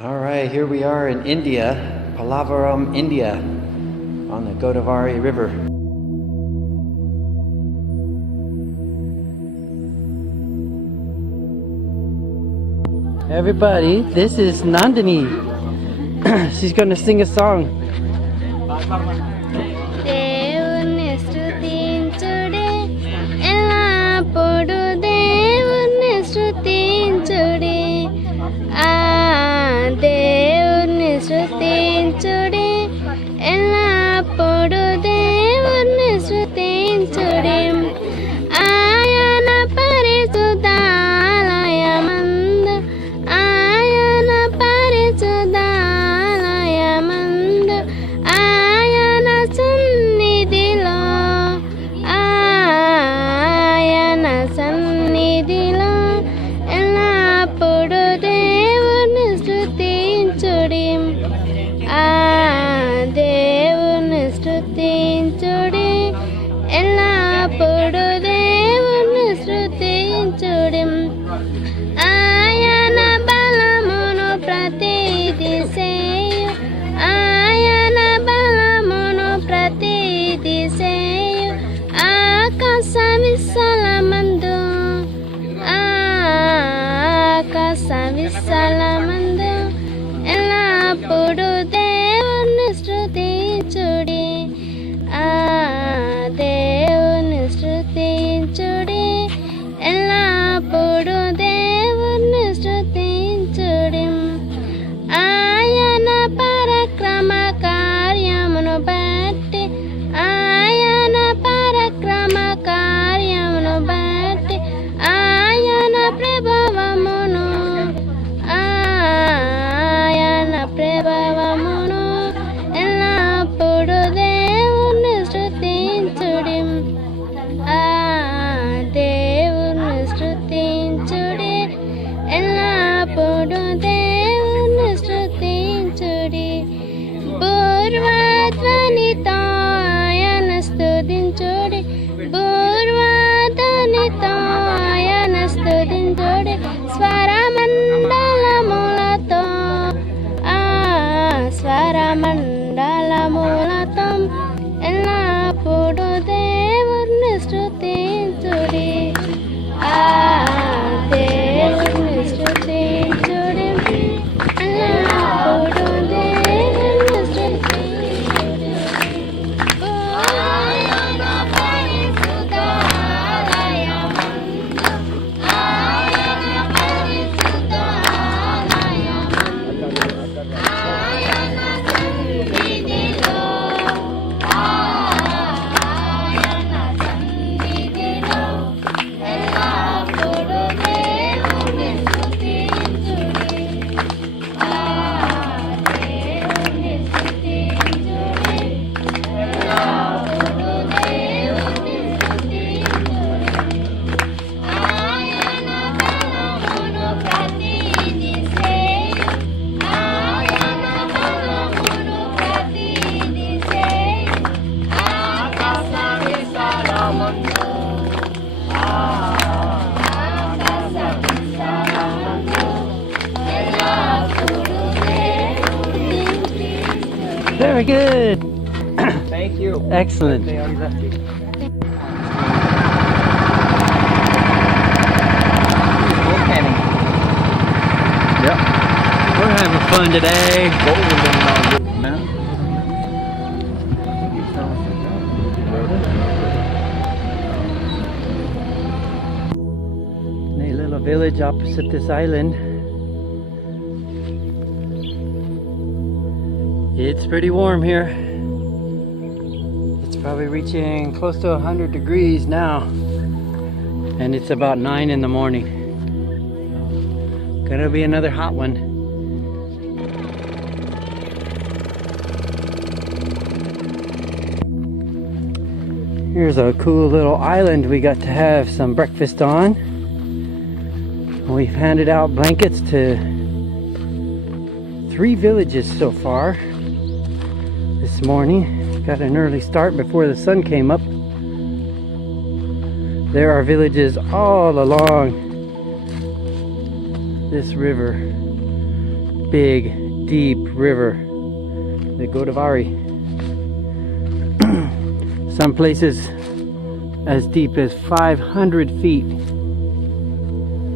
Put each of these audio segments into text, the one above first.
All right, here we are in India, Pallavaram, India, on the Godavari River. Everybody, this is Nandini. She's gonna sing a song. Very good. Thank you. Excellent. Yep. We're having fun today. A little village opposite this island. It's pretty warm here. It's probably reaching close to 100 degrees now. And it's about 9 in the morning. Gonna be another hot one. Here's a cool little island we got to have some breakfast on. We've handed out blankets to 3 villages so far this morning. Got an early start before the sun came up. There are villages all along this river. big, deep river, the Godavari. Some places as deep as 500 feet.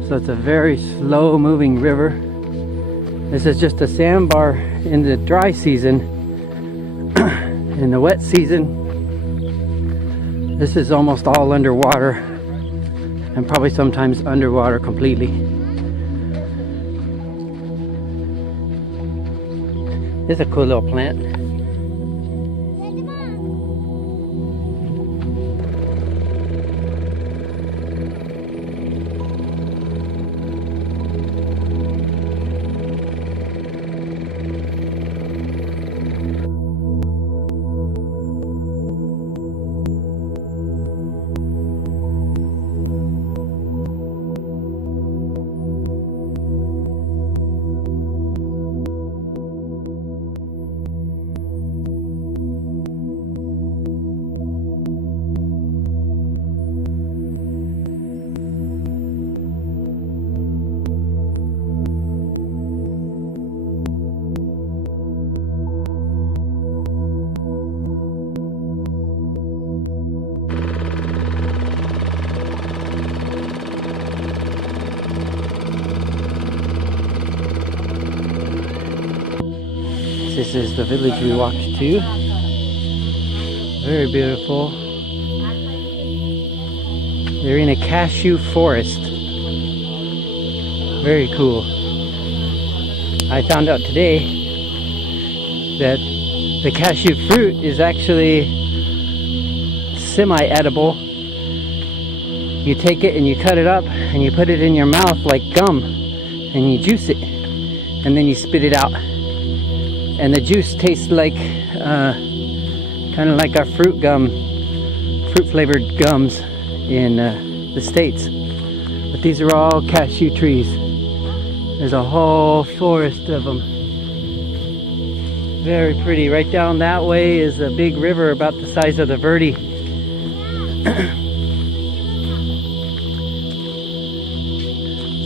So it's a very slow moving river. This is just a sandbar in the dry season. In the wet season, this is almost all underwater, and probably sometimes underwater completely. It's a cool little plant. This is the village we walked to. Very beautiful. They're in a cashew forest. Very cool. I found out today that the cashew fruit is actually semi-edible. You take it and you cut it up and you put it in your mouth like gum and you juice it and then you spit it out. And the juice tastes like kind of like our fruit flavored gums in the States. But these are all cashew trees. There's a whole forest of them. Very pretty. Right down that way is a big river about the size of the Verde.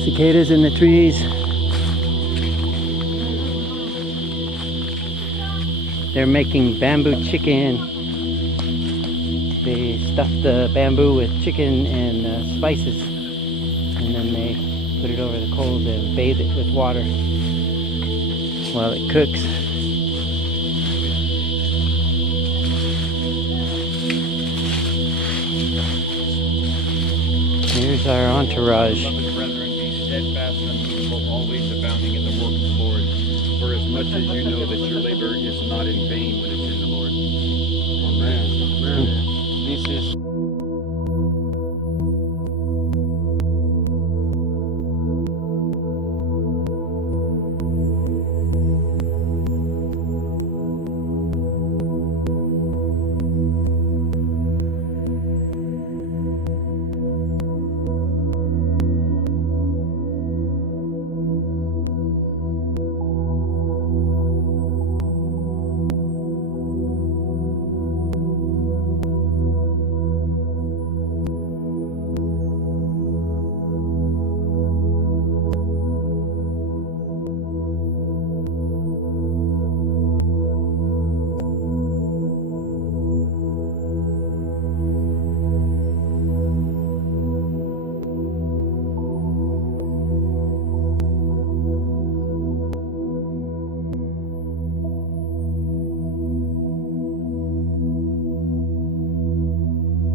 Cicadas in the trees. They're making bamboo chicken. They stuff the bamboo with chicken and spices, and then they put it over the coals and bathe it with water while it cooks. Here's our entourage. Beloved brethren, be steadfast and unmovable, always abounding in the work of the Lord. For as much as you know that your labor is not in vain when it's in the Lord. Amen. Amen. This is